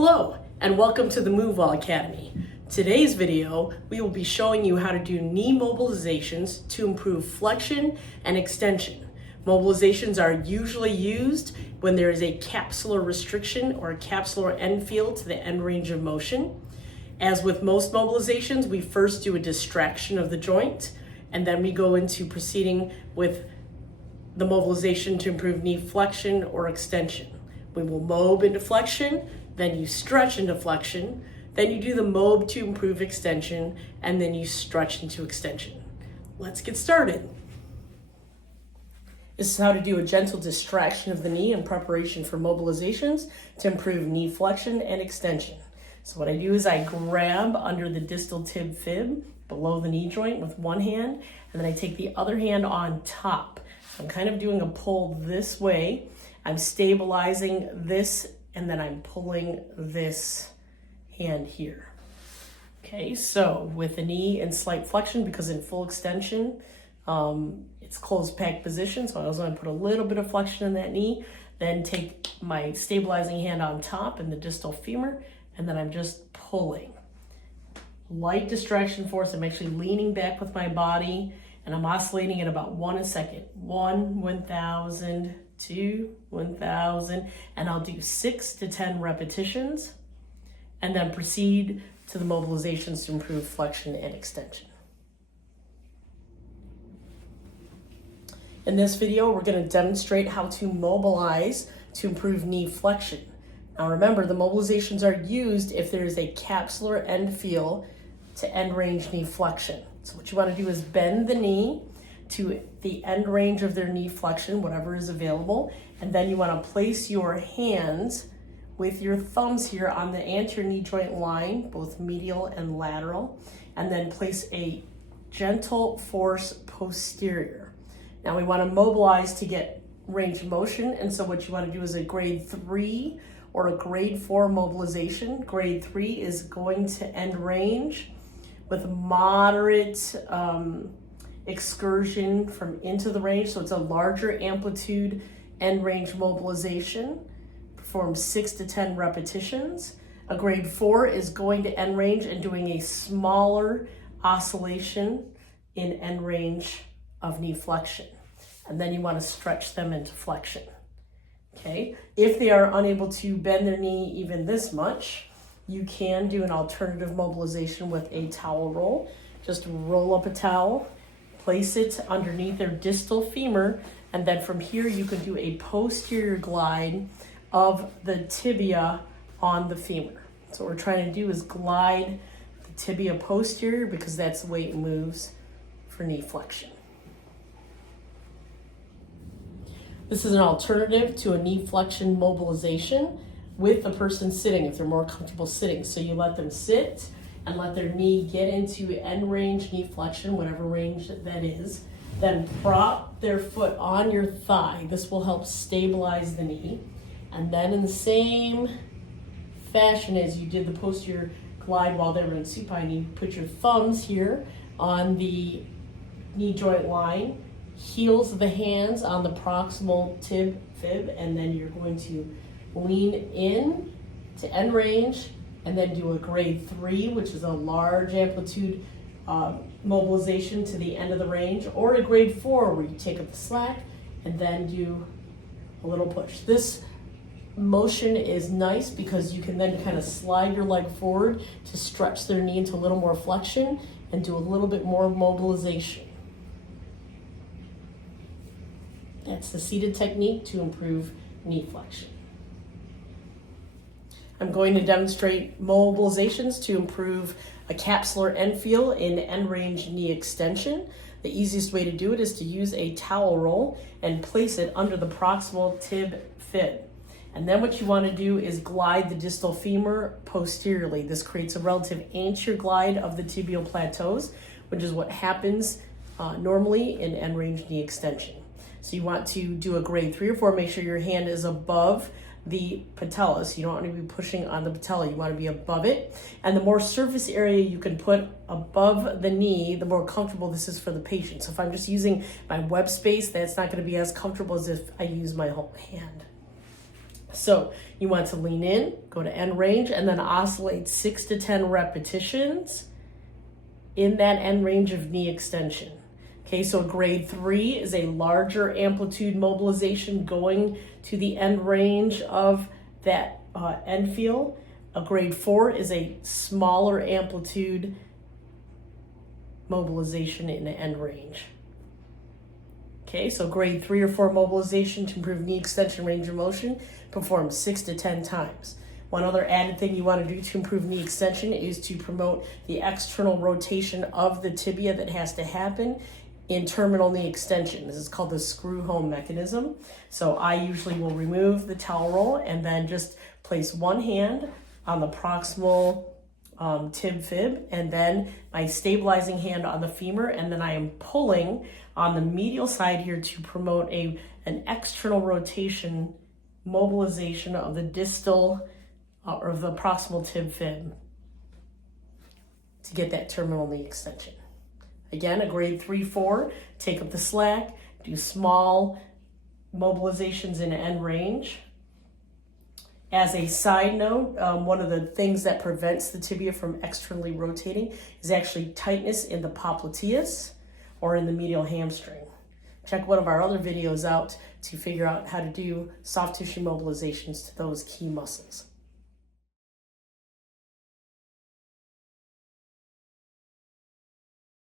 Hello, and welcome to the Movewell Academy. Today's video, we will be showing you how to do knee mobilizations to improve flexion and extension. Mobilizations are usually used when there is a capsular restriction or a capsular end field to the end range of motion. As with most mobilizations, we first do a distraction of the joint, and then we go into proceeding with the mobilization to improve knee flexion or extension. We will mob into flexion, then you stretch into flexion, then you do the mob to improve extension, and then you stretch into extension. Let's get started. This is how to do a gentle distraction of the knee in preparation for mobilizations to improve knee flexion and extension. So what I do is I grab under the distal tib fib below the knee joint with one hand, and then I take the other hand on top. So I'm kind of doing a pull this way. I'm stabilizing this, and then I'm pulling this hand here. Okay, so with the knee in slight flexion, because in full extension, it's closed packed position, so I also want to put a little bit of flexion in that knee, then take my stabilizing hand on top in the distal femur, and then I'm just pulling. Light distraction force, I'm actually leaning back with my body, and I'm oscillating at about 1 a second. 1, 1,000, 2, 1,000, and I'll do 6 to 10 repetitions, and then proceed to the mobilizations to improve flexion and extension. In this video, we're going to demonstrate how to mobilize to improve knee flexion. Now remember, the mobilizations are used if there is a capsular end feel to end range knee flexion. So what you want to do is bend the knee to the end range of their knee flexion, whatever is available, and then you want to place your hands with your thumbs here on the anterior knee joint line, both medial and lateral, and then place a gentle force posterior. Now we want to mobilize to get range of motion, and so what you want to do is a grade 3 or a grade 4 mobilization. Grade 3 is going to end range with moderate excursion from into the range, so it's a larger amplitude end range mobilization. Perform 6 to 10 repetitions. A grade 4 is going to end range and doing a smaller oscillation in end range of knee flexion. And then you want to stretch them into flexion. Okay, if they are unable to bend their knee even this much, you can do an alternative mobilization with a towel roll. Just roll up a towel, place it underneath their distal femur, and then from here you can do a posterior glide of the tibia on the femur. So what we're trying to do is glide the tibia posterior because that's the way it moves for knee flexion. This is an alternative to a knee flexion mobilization with the person sitting if they're more comfortable sitting. So you let them sit and let their knee get into end range knee flexion, whatever range that is. Then prop their foot on your thigh. This will help stabilize the knee. And then in the same fashion as you did the posterior glide while they were in supine, you put your thumbs here on the knee joint line, heels of the hands on the proximal tib fib, and then you're going to lean in to end range and then do a grade 3, which is a large amplitude mobilization to the end of the range, or a grade 4 where you take up the slack and then do a little push. This motion is nice because you can then kind of slide your leg forward to stretch their knee into a little more flexion and do a little bit more mobilization. That's the seated technique to improve knee flexion. I'm going to demonstrate mobilizations to improve a capsular end feel in end range knee extension. The easiest way to do it is to use a towel roll and place it under the proximal tib fib. And then what you want to do is glide the distal femur posteriorly. This creates a relative anterior glide of the tibial plateaus, which is what happens normally in end range knee extension. So you want to do a grade 3 or 4, make sure your hand is above the patella. So you don't want to be pushing on the patella, you want to be above it. And the more surface area you can put above the knee, the more comfortable this is for the patient. So if I'm just using my web space, that's not going to be as comfortable as if I use my whole hand. So you want to lean in, go to end range, and then oscillate 6 to 10 repetitions in that end range of knee extension. Okay, so grade 3 is a larger amplitude mobilization going to the end range of that end feel. A grade 4 is a smaller amplitude mobilization in the end range. Okay, so grade 3 or 4 mobilization to improve knee extension range of motion, perform 6 to 10 times. One other added thing you want to do to improve knee extension is to promote the external rotation of the tibia that has to happen in terminal knee extension. This is called the screw home mechanism. So I usually will remove the towel roll and then just place one hand on the proximal tib fib, and then my stabilizing hand on the femur, and then I am pulling on the medial side here to promote an external rotation mobilization of the distal or the proximal tib fib to get that terminal knee extension. Again, a grade 3-4, take up the slack, do small mobilizations in end range. As a side note, one of the things that prevents the tibia from externally rotating is actually tightness in the popliteus or in the medial hamstring. Check one of our other videos out to figure out how to do soft tissue mobilizations to those key muscles.